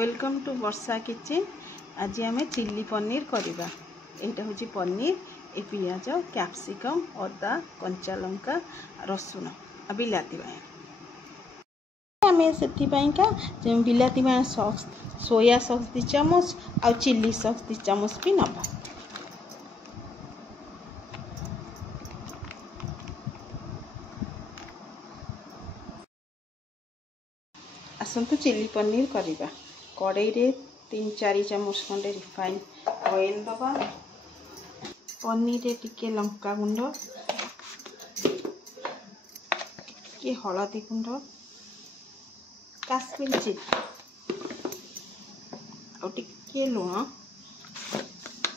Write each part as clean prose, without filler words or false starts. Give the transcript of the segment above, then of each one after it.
Welcome to Varsha kitchen. आज आम chilli paneer करवा। यहाँ हूँ पनीर ए पियाज कैप्सिकम अदा कंचा लंका रसुण आ बिलाती आम से बिलाती सॉस सोया सॉस 2 चम्मच आ चिल्ली सॉस 2 चम्मच भी नब। आसतु चिल्ली पनीर करवा। कड़ई रे 3-4 चम्मच खंडे रिफाइन ऑयल दबा। पनीर रे टिके लंका गुंड टिके हलदी गुंड काश्मीरी चिली और टिके लुण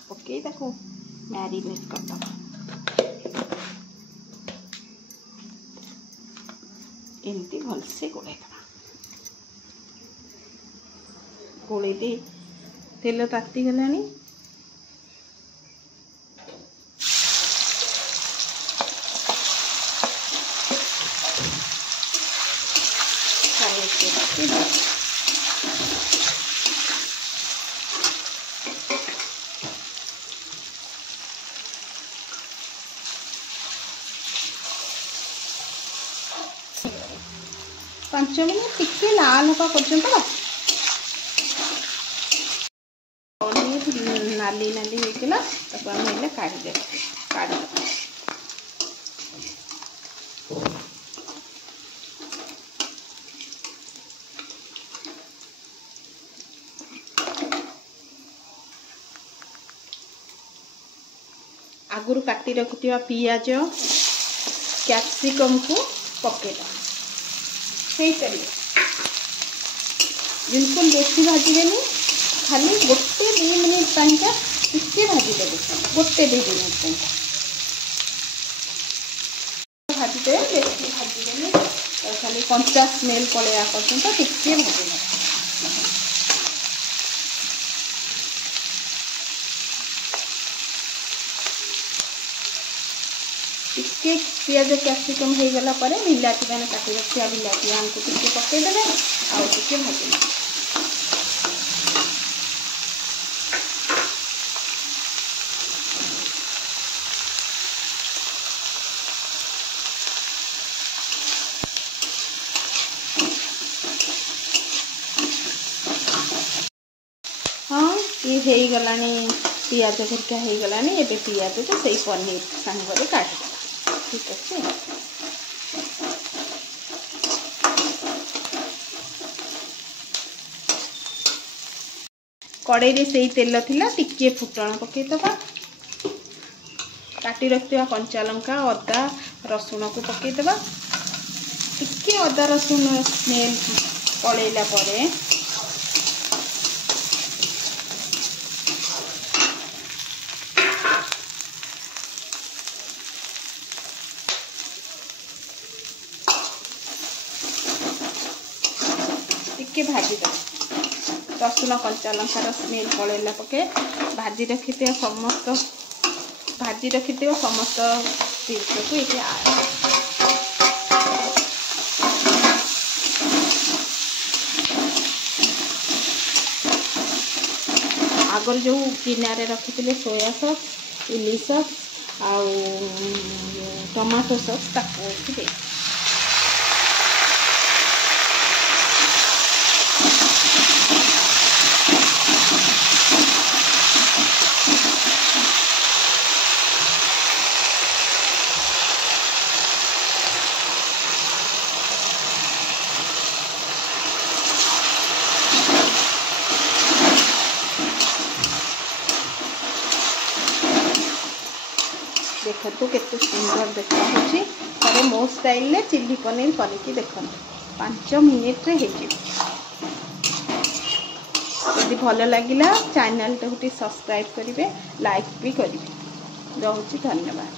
पकई ताको मैरिनेट करदबा। एमती भलसे गोलाई दबा। गोलाई दे तेल ताती गलानी। पांच मिनट टिके लाल होगा पर्यंत पनीर नाली नाली होइकला ताको हम हेले काढी दे काढी दे। आगुरु काटी रखुथिबा पियाज कैप्सिकम को पकेला। बिल्कुल बेसी भाजदेनी खाली 1-2 मिनट तक टिके भाजीदे। 1-2 मिनट भाजीदे बेसी भाजीदेनी खाली कंचा स्मेल पलैया पर्यंत टिके भाजी। टिके पियाज कैप्सिकम हो गला पर बिलाती मैंने काटी रखा बिलाती आमको टिके पकईदे आउ टिके भाजी। हाँ ये हो गलानी पियाज घरिका हो गलानी। एबे पियाज तो सही पनीर सांगरे काट ठीक अच्छे। कड़ई रे सही तेल थिला टिके फुटण पकई दबा। काटी रखिया कंचा लंका अदा रसुण को पकई दबा। टिके अदा रसुण स्मेल पड़ेला परे टिके भाजी दे। रसुण कंचा लंकार स्मेल पड़ेला पके भाजी रखिथे समस्त पीस को ये आगर जो किनारे रखिथे सोया सॉस चिली सॉस आ टमाटो सॉस ताको दे। देखो तो केते सुंदर देखा मो स्टाइल चिल्ली पनीर करके देख 5 मिनिट रे यदि भल लगिला चैनल टाको टी सब्सक्राइब करेंगे लाइक भी करेंगे। रोची धन्यवाद।